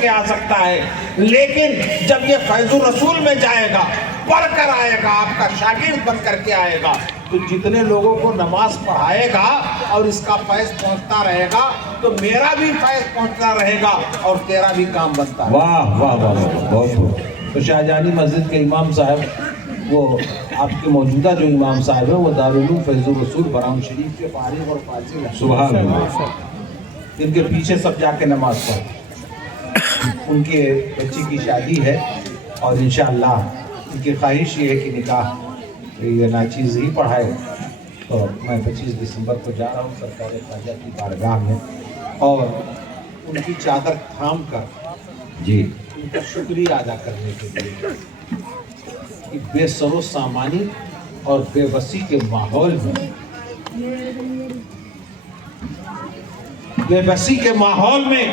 کے آ سکتا ہے، لیکن جب یہ فیض الرسول میں جائے گا، پڑھ کر آئے گا، آپ کا شاگرد بن کر کے آئے گا، تو جتنے لوگوں کو نماز پڑھائے گا اور اس کا فیض پہنچتا رہے گا تو میرا بھی فیض پہنچتا رہے گا اور تیرا بھی کام بنتا ہے۔ واہ واہ واہ، بہت بہت۔ تو شاہجہانی مسجد کے امام صاحب، وہ آپ کے موجودہ جو امام صاحب ہیں، وہ دارالعلوم فیض الرسول براؤن شریف کے فارغ اور فاضل ہیں، سبحان اللہ، ان کے پیچھے سب جا کے نماز پڑھیں۔ ان کے بچی کی شادی ہے اور انشاءاللہ ان کی خواہش یہ ہے کہ نکاح یہ ناچیز ہی پڑھائے، تو میں 25 دسمبر کو جا رہا ہوں سرکار خواجہ کی بارگاہ میں، اور ان کی چادر تھام کر جی ان کا شکریہ ادا کرنے کے لیے کہ بے سر و سامانی اور بے بسی کے ماحول میں، بے بسی کے ماحول میں،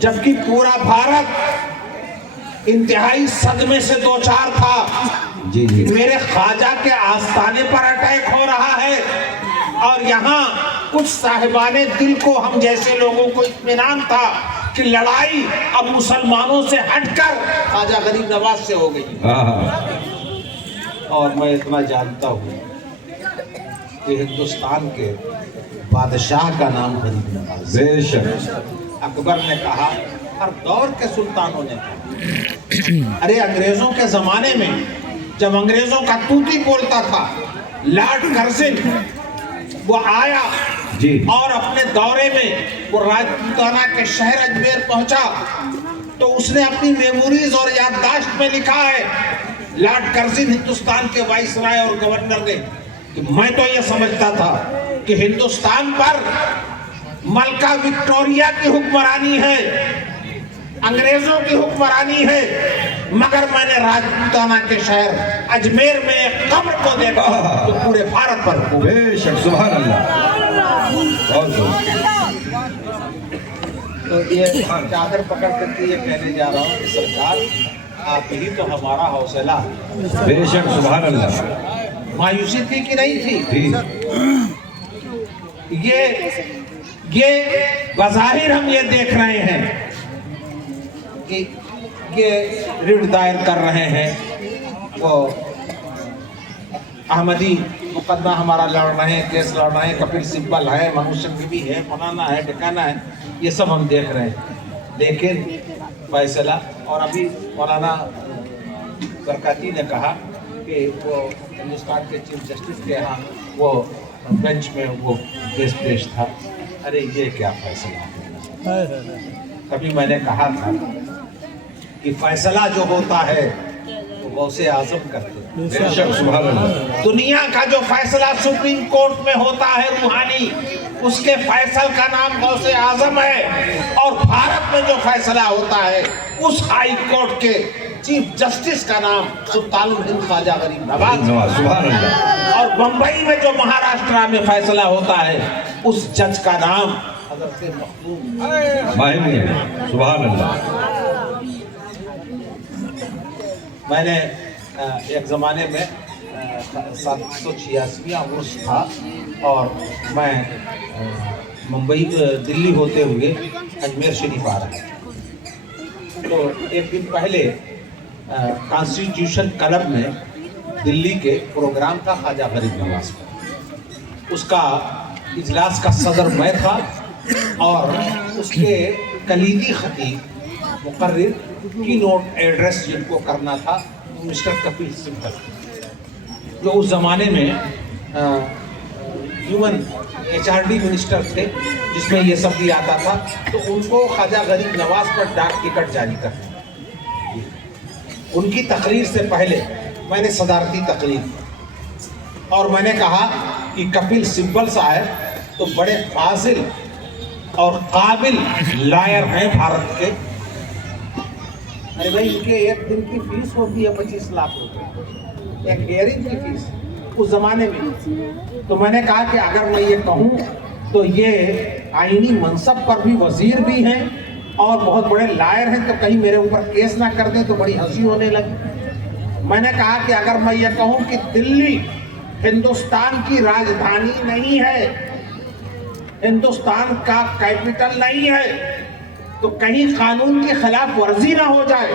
جبکہ پورا بھارت انتہائی صدمے سے دوچار تھا، جی جی میرے خواجہ کے آستانے پر اٹیک ہو رہا ہے، اور یہاں کچھ صاحبان دل کو، ہم جیسے لوگوں کو اطمینان تھا کہ لڑائی اب مسلمانوں سے ہٹ کر خواجہ غریب نواز سے ہو گئی، اور میں اتنا جانتا ہوں کہ ہندوستان کے بادشاہ کا نام غریب نواز، بے شک۔ اکبر نے کہا، ہر دور کے سلطانوں نے کہا، ارے انگریزوں کے زمانے میں جب انگریزوں کا توتی بولتا تھا، لارڈ کرزن وہ آیا اور اپنے دورے میں وہ راجپوتانہ کے شہر اجمیر پہنچا، تو اس نے اپنی میموریز اور یادداشت میں لکھا ہے، لارڈ کرزن ہندوستان کے وائسرائے اور گورنر نے، کہ میں تو یہ سمجھتا تھا کہ ہندوستان پر ملکہ وکٹوریہ کی حکمرانی ہے، انگریزوں کی حکمرانی ہے، مگر میں نے راجپوتانہ کے شہر اجمیر میں ایک قبر کو دیکھا تو پورے بھارت پر حکومت۔ بے شک، سبحان اللہ، بہت بہت۔ تو یہ چادر پکڑ کر کے یہ کہنے جا رہا ہوں کہ سرکار آپ ہی تو ہمارا حوصلہ، بے شک، سبحان اللہ۔ مایوسی تھی کہ نہیں تھی؟ یہ بظاہر ہم یہ دیکھ رہے ہیں کہ یہ ریٹ دائر کر رہے ہیں، وہ احمدی مقدمہ ہمارا لڑ رہے ہیں، کیس لڑ رہے ہیں، کپل سبل ہے، منو سنگھوی ہے، فلانا ہے، ٹھکانا ہے، یہ سب ہم دیکھ رہے ہیں، لیکن فیصلہ، اور ابھی مولانا برکاتی نے کہا کہ وہ ہندوستان کے چیف جسٹس کے ہاں وہ بینچ میں وہ کیس پیش تھا، ارے یہ کیا فیصلہ ہے؟ کبھی میں نے کہا تھا کہ فیصلہ جو ہوتا ہے وہ غوث اعظم کرتے ہیں، بے شک، سبحان اللہ۔ دنیا کا جو فیصلہ سپریم کورٹ میں ہوتا ہے روحانی، اس کے فیصل کا نام غوث اعظم ہے، اور بھارت میں جو فیصلہ ہوتا ہے اس ہائی کورٹ کے چیف جسٹس کا نام سلطان الہند خواجہ غریب نواز، سبحان اللہ۔ اور بمبئی میں جو مہاراشٹرا میں فیصلہ ہوتا ہے اس جج کا نام حضرت مخدوم ماہمی ہے، سبحان اللہ۔ میں نے ایک زمانے میں 786واں عرس تھا، اور میں ممبئی دلی ہوتے ہوئے اجمیر شریف آ رہا تھا، تو ایک دن پہلے کانسٹیٹیوشن کلب میں دلی کے پروگرام تھا خواجہ غریب نواز پر، اس کا اجلاس کا صدر میں تھا، اور اس کے کلیدی خطیب مقرر کی نوٹ ایڈریس جن کو کرنا تھا مسٹر کپل سبل، جو اس زمانے میں ہیومن HRD منسٹر تھے، جس میں یہ سب بھی آتا تھا، تو ان کو خواجہ غریب نواز پر ڈاک ٹکٹ جاری کرنا۔ ان کی تقریر سے پہلے میں نے صدارتی تقریر کی، اور میں نے کہا کہ کپل سبل صاحب تو بڑے فاضل اور قابل لائر ہیں بھارت کے، ارے بھائی ان کے ایک دن کی فیس ہوتی ہے 25 لاکھ روپے، ایک ہیئرنگ کی فیس اس زمانے میں۔ تو میں نے کہا کہ اگر میں یہ کہوں تو یہ آئینی منصب پر بھی وزیر بھی ہیں اور بہت بڑے لائر ہیں، تو کہیں میرے اوپر کیس نہ کر دیں، تو بڑی ہنسی ہونے لگی۔ میں نے کہا کہ اگر میں یہ کہوں کہ دلی ہندوستان کی راجدھانی نہیں ہے، ہندوستان کا کیپٹل نہیں ہے، تو کہیں قانون کی خلاف ورزی نہ ہو جائے.